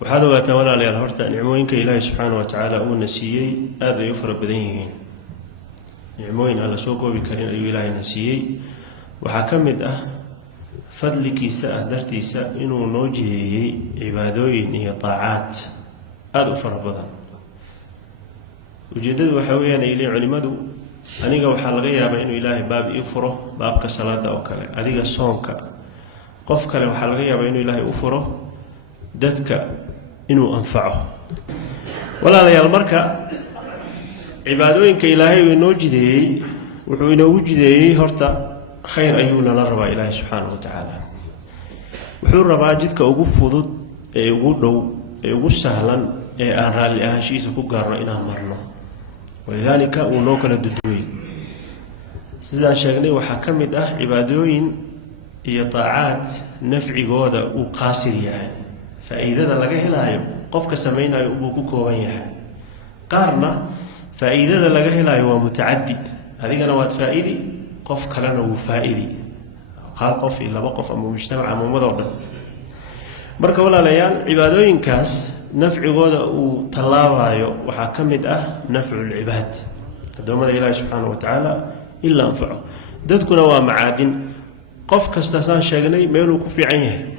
وهذا واتولى على الهرت نعموين كإله سبحانه وتعالى أو نسيي هذا يفر بدينه نعموين على سوقه بكرين أي إله نسيي وحكمت فضلك ساء درتي ساء إنه نوجه عبادوين هي طاعات هذا يفر بدن وجدد وحويان إلي علمدو أنيقا وحلقيا بإنه إله باب يفره باب كسلاة أو كلا أديقا صونك قف كلا وحلقيا بإنه إله يفره ددك إنه أنفعه ولا ليال مركا عبادوين كإلهي ونوجده وحوينوجده هرتا خير أيونا نربا إلهي سبحانه وتعالى وحور ربا جدك أقف فضود أقول دو أقول سهلا أن رالي أهانشيس كوكارنا إنا مرنا ولذلك ونوكل الددوي سيدان شاقني وحكمت عبادوين هي طاعات نفع قودة وقاسرية فإذا لقى هلايو قفك سمينا يؤبوكو كوبانيها قارنا فإذا لقى هلايو متعدي هذه نوات فائدي قفك لنا وفائدي قال قف إلا بقف أما مجتمع أما مضرد مركا ولا ليال عبادوين كاس نفع قودة وطلاوايو وحكمت نفع العباد دوما إله سبحانه وتعالى إلا أنفعه دادكنا ومعادن قفك استسان شاقني ميلو كفي عينه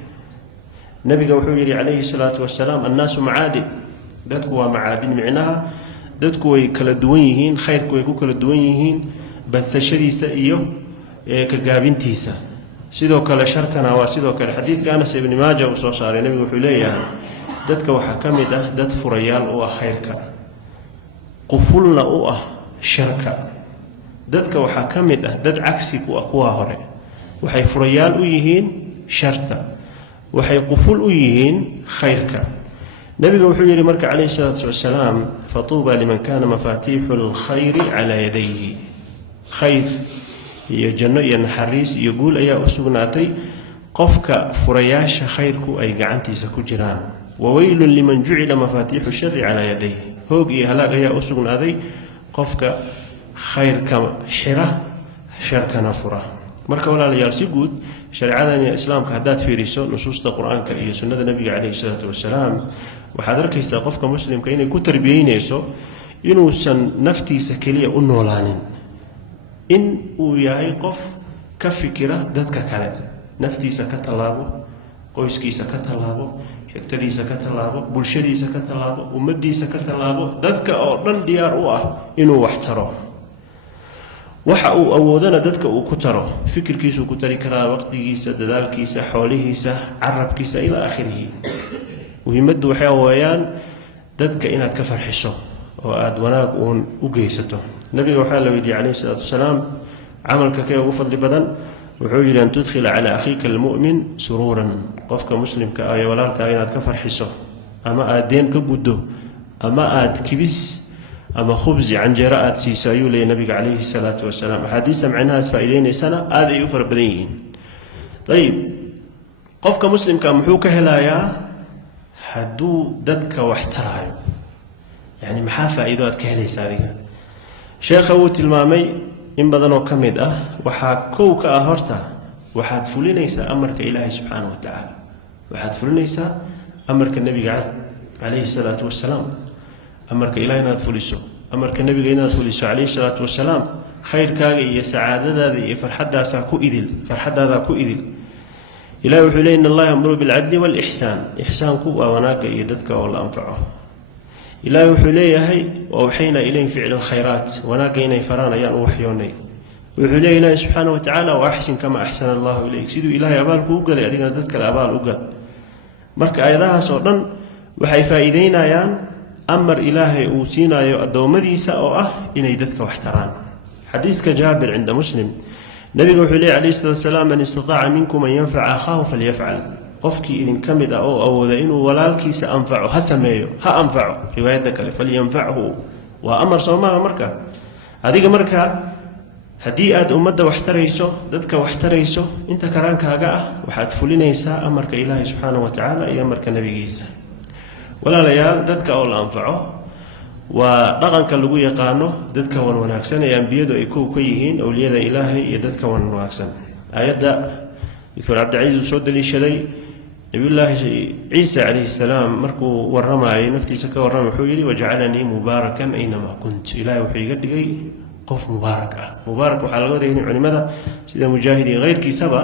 نبي وحويري عليه الصلاة والسلام الناس معادن دادكوا معادن معناها دادكوا كالدوينيهين خيركوا يكو كالدوينيهين بس شديسة إيو كقابين تيسة سيدو كلا شركنا وسيدو كلا حديث كان ابن ماجه وصوصاري نبي وحوليه دادك وحكمت داد فريال أو خيرك قفلنا أو شركة دادك وحكمت داد عكسك وأقوى هوري وحي فريال أيهين شرطة وحي قفل أيهين خيرك نبي وحولي مرك عليه الصلاة والسلام فطوبى لمن كان مفاتيح الخير على يديه خير هي جنة ينحريس يقول أي أسوناتي قفك فرياش خيرك أي قعنتي سكجران وويل لمن جعل مفاتيح الشر على يديه هوجي هلاك يا أسوناتي قفك خيرك حرة شرك نفرة مركا ولا ليال سيقود شريعة الإسلام كهدات في رسول نصوص القرآن كأي سنة النبي عليه الصلاة والسلام وحضرك يستقفك مسلم كأنه كتر بينيسو إنه سن نفتي سكلية أنولانين إن وياي قف كفكرة ذاتك كلا نفتي سكتلابو قويسكي سكتلابو حكتدي سكتلابو بلشدي سكتلابو ومدي سكتلابو ذاتك أردن ديار إنه واحتراه waxa uu awoodana dadka uu ku taro fikirkiisu ku tari karaa waqtigiisa dadaalkiisa xoolihiisa carabkiisa ila aakhirihi muhiimadu waxa weeyaan dadka inaad ka farxiso oo aad wanaag u geysato nabiga waxa la weydiiyay alayhi salatu wasalaam amalka kee ugu fadli badan wuxuu yiri an tudkhila ala akhika almu'min sururan qofka muslimka ay walaalka inaad ka farxiso ama aad deen ka guddo ama aad kibis أما خبز عن جراءة سيسايو لنبي عليه الصلاة والسلام حديث معناها فائدين سنة هذا يفر بدين طيب قفك مسلم كمحوك هلايا حدو ددك واحترايو يعني محا فائدات كهليس هذه شيخ أوت المامي إن بدنو كمد وحاكوك أهرتا وحاد فلنيس أمرك إلهي سبحانه وتعالى وحاد فلنيس أمرك النبي عليه الصلاة والسلام أمرك إلهي نادفلسو أمرك النبي نادفلسو عليه الصلاة والسلام خير كاغي سعادة ذي فرحد هذا كو إذل فرحد هذا كو إذل إلهي وحولي إن الله يأمر بالعدل والإحسان إحسان كو وناك يددك ولا أنفعه إلهي وحولي هي وأوحينا إليه فعل الخيرات وناك إني فرانا يان وحيوني وحولي إلهي سبحانه وتعالى وأحسن كما أحسن الله إليك سيدو إلهي أبالك وقل يأدينا ددك الأبال وقل مرك آياتها صورا وحي فائدين يان أمر إلهي أوتينا يؤدومدي سأوه إن يددك واحترام حديث كجابر عند مسلم نبي وحلي عليه الصلاة والسلام من استطاع منكم أن ينفع أخاه فليفعل قفكي إن كمد أو ذئنه ولالكي سأنفعه هسميه هأنفعه روايتك فلينفعه وأمر صومها مركة هذه مركة هديئة أمد واحتريسه ددك واحتريسه أنت كرانك هجاء وحتفلين يساء أمرك إلهي سبحانه وتعالى أمرك نبي عيسى ولا ليال ددك أول أنفعه ودغنك اللي يقانه ددك ونواكسن ينبيدو يكون كيهين أولياء إلهي يددك ونواكسن آيات دكتور عبد العزيز الصود اللي شدي نبي الله عيسى عليه السلام مركو ورمى نفتي سكا ورمى حويري وجعلني مباركا أينما كنت إلهي وحي قد قف مباركة مبارك وحلقة ديني علماء سيدا مجاهدي غير كسبة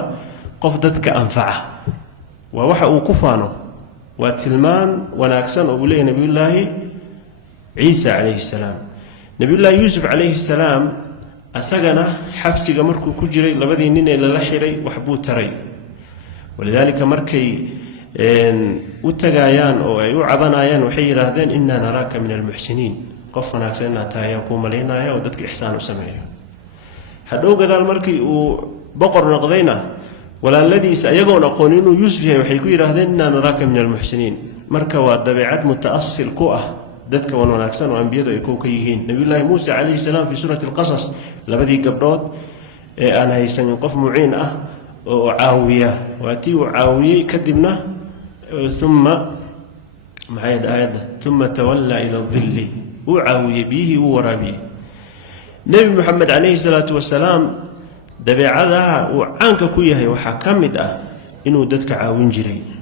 قف دتك أنفعه ووحا كفانه وتلمان وناكسن أولي نبي الله عيسى عليه السلام نبي الله يوسف عليه السلام أسجنا حبس مركو كجري لبدي نين إلى لحري وحبو تري ولذلك مركي وتجايان أو يعبنايان وحير هذين إنا نراك من المحسنين قفنا كسرنا تايا كوم لينا يا ودتك إحسان وسمعه هذا قدر المركي وبقر نقضينا ولا الذي سيجون قانون يوسف وحيكون هذين إنا نراك من المحسنين مركا والدبيعات متأصل كوه دتك وناكسان وأنبياء يكوكيهين نبي الله موسى عليه السلام في سورة القصص لبدي قبرات أنا يسنقف معين وعاوية وأتي وعاوية كدبنا ثم معايد آية ثم تولى إلى الظل وعاوية به ورابيه نبي محمد عليه الصلاة والسلام دبيعها وعنك كويه وحكمد إنه دتك عاوين جري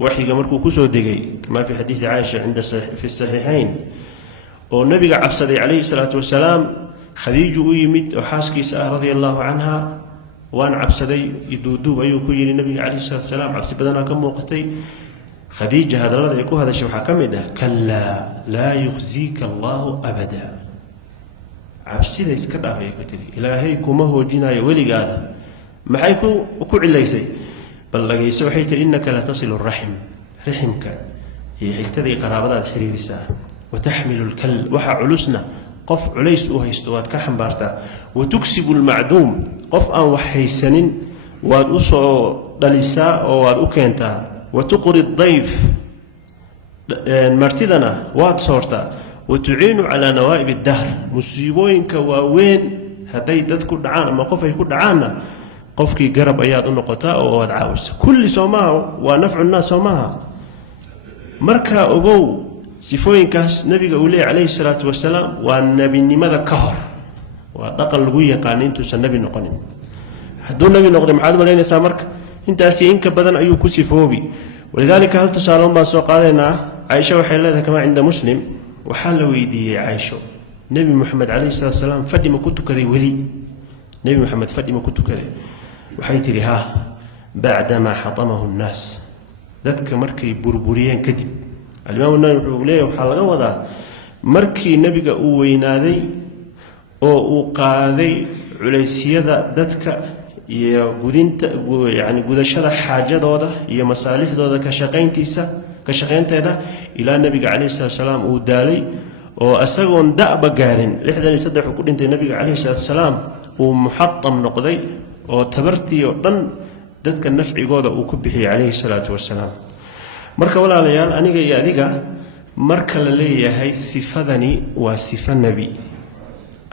وحي مركو كسو دقي كما في حديث عائشة عند في الصحيحين والنبي عبسدي عليه الصلاة والسلام خديجة ويمد وحاسكي سأه رضي الله عنها وان عبسدي يدودو أيوكو يلي النبي عليه الصلاة والسلام عبسي بدنا كم وقتي خديجة هذا الذي يكون هذا شو حكمده كلا لا يخزيك الله أبدا عبسي ليس كذا في كتير إلهي كما هو جنا يولي قال ما حيكو وكل ليسي بل لقيس وحيت إنك لا تصل الرحم رحمك يحتدي قرابات حرير الساعة وتحمل الكل وحى علسنا قف عليس أوهيستوات كحم بارتا وتكسب المعدوم قف أن وحيسن واد أسو دلساء واد أكينتا وتقري الضيف مرتدنا واد صورتا وتعين على نوائب الدهر مصيبوين كواوين هدي تذكر دعانا ما قف يكون دعانا قفكي قرب أياد النقطاء وواد عاوز كل سوماه ونفع الناس سوماها مركا أبو سيفوين كاس نبي أولي عليه الصلاة والسلام والنبي لماذا كهر ونقل لقوية قانين توسى النبي نقنين حدون نبي نقدم حاد ملين سامرك انت أسيين كبدن أيو كسيفوبي ولذلك هل تسألون ما سوق علينا عائشة وحيلاتها كما عند مسلم وحال ويدي عائشة نبي محمد عليه الصلاة والسلام فدي ما كنت كذي ولي نبي محمد فدي ما كنت كذي وحيت لها بعدما حطمه الناس ذاتك مركي بربوريان كذب الإمام النووي يقول له وحلقة وضع مركي نبي وينادي أو قاضي عليسية ذاتك يا جودين يعني جود الشرع حاجة دوده يا مصالح دوده كشقين تيدا إلى النبي عليه الصلاة والسلام ودالي وأسرون دأب جارين لحد أن يصدق كل أنت النبي عليه الصلاة والسلام ومحطم نقضي وتبرتي ودن ذاتك النفع جوده وكبه عليه الصلاة والسلام مركا ولا ليال أنا جاي أديك مركا للي هي صفدني وصفة النبي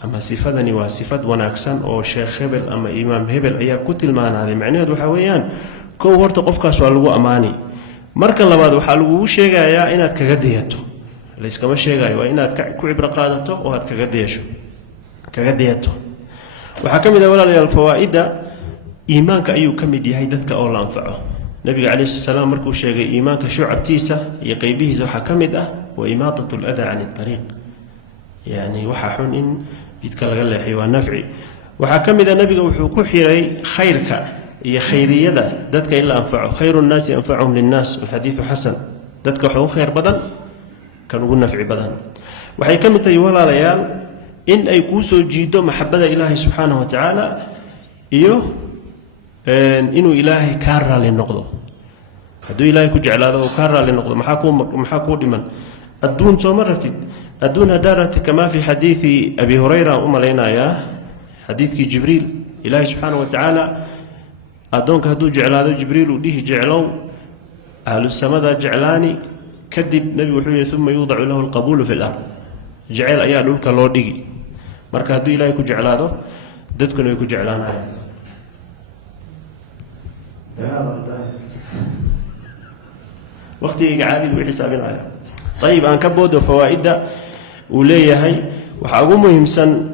أما صفدني وصفة وناكسن أو شيخ هبل أما إمام هبل أي كتل معنا هذا معناه دو حويان كو ورت قفك سؤال أماني مركا لما دو حلو شيء يا إنك كجديته ليس كما شيء جاي وإنك كعبر قادته وهات كجديشه كجديته وحكم إذا ولا ليال الفوائد إيمانك أيو كم دي هيدتك أو لا أنفعه النبي عليه السلام مركو شيء إيمانك شعب تيسة يقيبه زوحة كمدة وإماطة الأذى عن الطريق يعني وحاحون إن يتكلم الله حيوان نفعي وحكم إذا نبي وحكو حيري خيرك هي خيرية دتك إلا أنفعه خير الناس أنفعهم للناس والحديث حسن دتك حقوق خير بدن كانوا نفع بدن وحيكم تيولا ليال إن أي كوسو جيدو محبة إلهي سبحانه وتعالى إيوه إنه إلهي كارا للنقض هدو إلهي كجعل هذا وكارا للنقض محاكو لمن الدون مرتد الدون دارت كما في حديث أبي هريرة لنا يا حديث جبريل إلهي سبحانه وتعالى أدونك هدو جعل هذا جبريل وليه جعلوا أهل السماء جعلاني كذب نبي وحيه ثم يوضع له القبول في الأرض جعل أيها لولك لودي مركا هدو إلهي كجعل هذا دتكن يكو جعلانا وقتي عادي بحسابنا طيب أنا كبود وفوائد وليه هي وحاقو مهم سن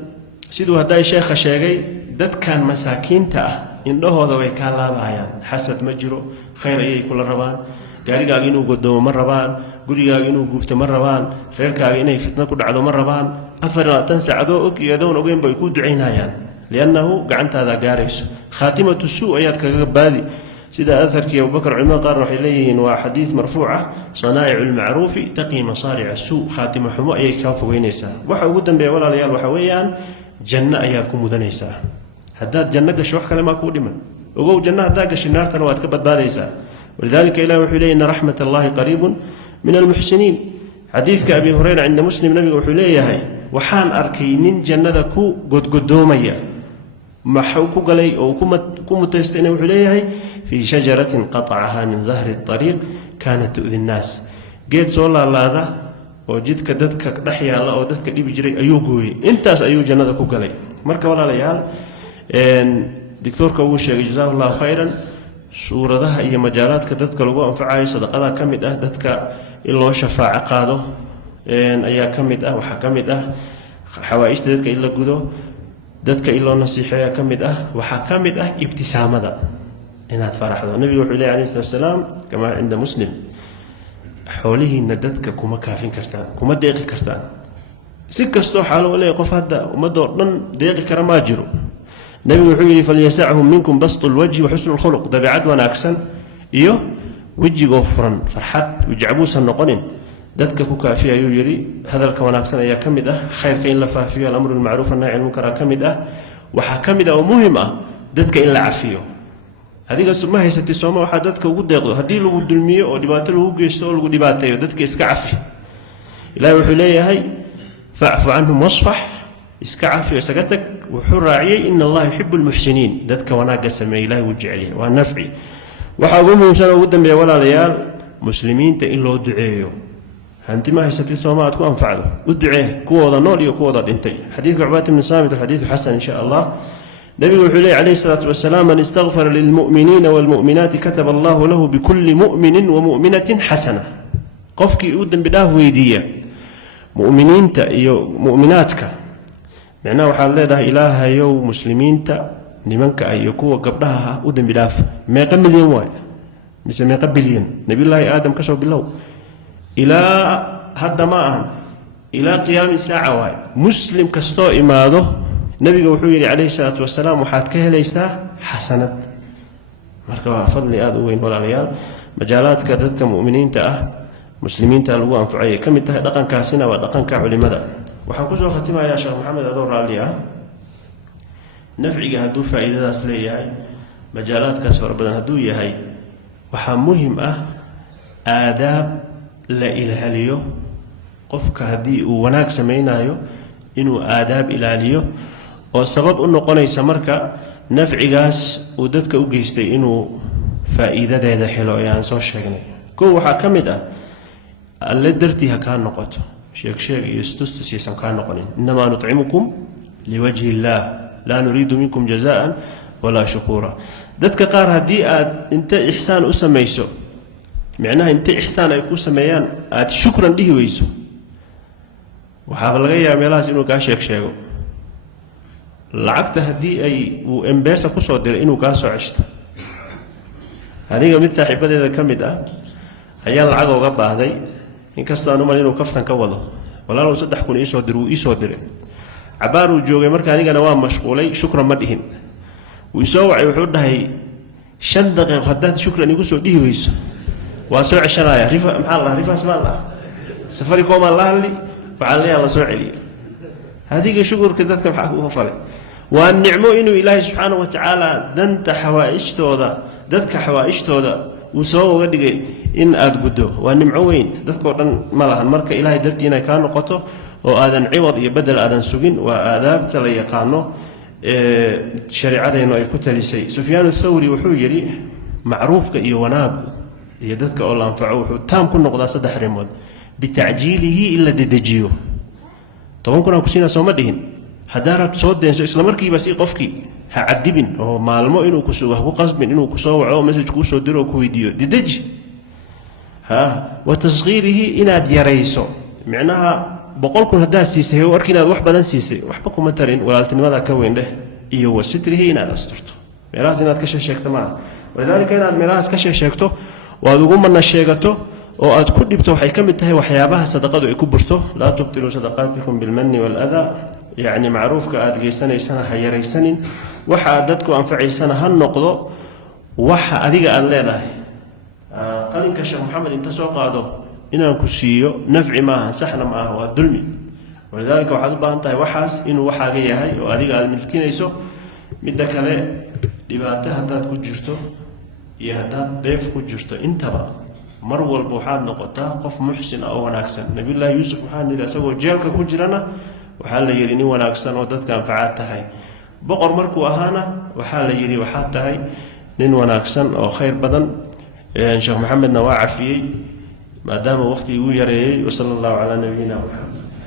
سيدو هداي شيخ شيغي دد كان مساكين تا indhahooda way kaa laabayaan xasad ma jiro khayr ayay kula rabaan gaarigaaga inuu godoomo ma rabaan gurigaaga inuu guubto ma rabaan reerkaaga inay fitna ku dhacdo ma rabaan 24 saacadoo og iyo adoon ogeyn bay ku ducaynayaan liannahu gacantaada gaarayso khaatimatu suu ayaad kaga baadi sida aatharkii abubakar culimada qaarna waxay leeyihiin waa xadiid marfuuc ah sanaa'icu lmacruufi taqii masaarica suu khaatimo xumo ayay kaa fogeynaysaa waxa ugu dambeeya walaalayaal waxa weeyaan janno ayaad ku mudanaysaa haddaad janno gasho wax kale maa kuu dhiman ogow janno haddaad gashay naartana waad ka badbaadaysaa walidaalika ilahi wuxuu leeyahy ina raxmat allahi qariibun min almuxsiniin xadiidka abi hurayra cinda muslim nabiga wuxuu leeyahay waxaan arkay nin jannada ku godgodoomaya maxuu ku galay oo ku mutaystayna wuxuu leeyahay fii shajaratin qatacaha min dahri ariiq kaanat tu'di nnaas geed soo laalaada oo jidka dadka dhex yaalla oo dadka dhibi jiray ayuu gooyey intaas ayuu jannada ku galay marka walaalayaal dictoorka uu sheegay jazaahu llahu khayran suuradaha iyo majaalaadka dadka lagu anfacayo sadaqada ka mid ah dadka in loo shafaaco qaado ayaa ka mid ah waxaa ka mid ah xawaaijta dadka in la gudo dadka in loo nasiixeeya ka mid ah waxaa ka mid ah ibtisaamada inaad faraxdo nabigu wuxuu leeyahay alayhi salaatu wasalaam kamaa cinda muslim xoolihiinna dadka kuma kaafin kartaan kuma deeqi kartaan si kastoo xaalo u leeyahay qof hadda ummadoo dhan deeqi kara maa jiro nabigu wuxuu yidhi falyasachum minkum bastu lwajhi wa xusnu lkhuluq dabeecad wanaagsan iyo wejigoo furan farxad wejcabuusan noqonin dadka ku kaafiya ayuu yidhi hadalka wanaagsan ayaa ka mid ah khayrka in la faafiyo alamru bilmacruuf annaahi can lmunkar ka mid ah waxaa ka mid ah oo muhim ah dadka in la cafiyo adiga ma haysatid sooma waxaa dadka ugu deeqdo haddii lagu dulmiyo oo dhibaato lagu geysto oo lagu dhibaateeyo dadka iska cafi ilahi wuxuu leeyahay facfu canhum wasfax iska cafiyo isaga tag wuxuu raaciyey ina allaha yuxibu lmuxsiniin dadka wanaagga sameeya ilahi wuu jecelyahay waa nafci waxaa ugu muhiimsan oo ugu dambeeya walaalayaal muslimiinta in loo duceeyo hanti ma haysatid sooma aad ku anfacdo u ducee kuwooda nool iyo kuwooda dhintay xadiidka cubaat ibni saamit alxadiidu xasan insha allah nabigu wuxuu leeyahy calayhi salaatu wasalaam man istakfara lilmu'miniina waalmu'minaati kataba allahu lahu bikulli mu'minin wa mu'minatin xasana qofkii uu dembi dhaaf weydiiya mu'miniinta iyo mu'minaadka micnaha waxaad leedahay ilaahayow muslimiinta nimanka ah iyo kuwa gabdhaha ah u dembi dhaaf meeqa milyan waay mise meeqa bilyan nabiyullaahi aadam ka soo bilow ilaa hadda ma ahan ilaa qiyaami saaca waay muslim kastoo imaado nabiga wuxuu yidhi calayhi salaatu wasalaam waxaad ka helaysaa xasanad marka waa fadli aada u weyn walaalayaal majaalaadka dadka mu'miniinta ah muslimiinta lagu anfacay ay ka mid tahay dhaqankaasina waa dhaqanka culimada waxaan kusoo khatimayaa sheekh maxamed adoo raalli ah nafciga hadduu faa'iidadaas leeyahay majaalaadkaas fara badan hadduu yahay waxaa muhim ah aadaab la ilaaliyo qofka haddii uu wanaag samaynayo inuu aadaab ilaaliyo oo sabab u noqonaysa marka nafcigaas uu dadka u geystay inuu faa'iidadeeda helo ee aan soo sheegnay kow waxaa ka mid ah alle dartii ha kaa noqoto sheeg iyo istustus yaysan kaa noqonin innamaa nutcimukum liwajhi illaah laa nuriidu minkum jazaan walaa shukuura dadka qaar haddii aad inta ixsaan u samayso micnaha inta ixsaan ay ku sameeyaan aad shukran dhihi weyso waxaaba laga yaaba meelahaas inuu kaa sheego lacagta haddii ay uu embesa kusoo diray inuu kaa soo ceshto aniga mid saaxiibadeeda ka mid ah ayaa lacag uga baahday inkastoo aan umal inuu kaftan ka wado walaalow 3,000 iisoo dir wuu iisoo diray cabaar uu joogay marka anigana waa mashquulay shukran ma dhihin wuu isoo wacay wuxuu dhahay 5 daqiiqo haddaad shukran igu soo dhihi weyso waa soo ceshanaya maxaa la rifaas maa la safaricom aa la hadli waxaa leeyaha la soo celiyo hadiga shukurka dadka maxaa kuga falay waa nicmo inuu ilaahay subxaanahu wa tacaala danta xawaaijtooda dadka xawaaijtooda uu soo uga dhigay in aad guddo waa nimco weyn dadkoo dhan ma lahan marka ilaahay dartii inay kaa noqoto oo aadan ciwad iyo bedel aadan sugin waa aadaabta la yaqaano shareecadeennu ay ku talisay sufyaan athawri wuxuu yidhi macruufka iyo wanaagu iyo dadka oo la anfaco wuxuu taam ku noqdaa 3 arrimood bitacjiilihi in la dedejiyo 10 kun aan ku siinaa sooma dhihin haddaa rabto soo deenso isla markiiba si qofkii ha cadibin oo maalmo inuu ku sugo ha ku qasbin inuu ku soo waco message kuu soo diro oo ku weydiiyo dedeji wa tasghiirihi inaad yarayso micnaha 100 kun haddaad siisay warkii inaad wax badan siisay waxba kuma tarin walaaltinimada ka weyn dheh iyo wa sitrihi inaad asturto meelahaas inaad ka sheegto maaha walidaalika inaad meelahaas ka sheegto waad ugu mana sheegato oo aad ku dhibto waxay ka mid tahay waxyaabaha sadaqadu ay ku burto laa tubtilu sadaqaatikum bilmanni waaladaa yacni macruufka aad geysanaysana ha yaraysanin waxa aad dadku anfacaysana ha noqdo waxa adiga aad leedahay qalinka sheekh maxamed inta soo qaado inaan ku siiyo nafci maaha saxna maaha waa dulmi walidaalika waxaad u baahan tahay waxaas inuu waxaaga yahay oo adiga aad milkinayso midda kale dhibaato haddaad ku jirto iyo haddaad deef ku jirto intaba mar walba waxaad noqotaa qof muxsin ah oo wanaagsan nabiyullaahi yuusuf waxaan yidhi isagoo jeelka ku jirana waxaa la yidhi nin wanaagsan oo dadka anfacaad tahay boqor markuu ahaana waxaa la yidhi waxaad tahay nin wanaagsan oo khayr badan sheekh maxamedna waa cafiyey maadaama waqti igu yareeyey wasala allahu calaa nabiyina muxamed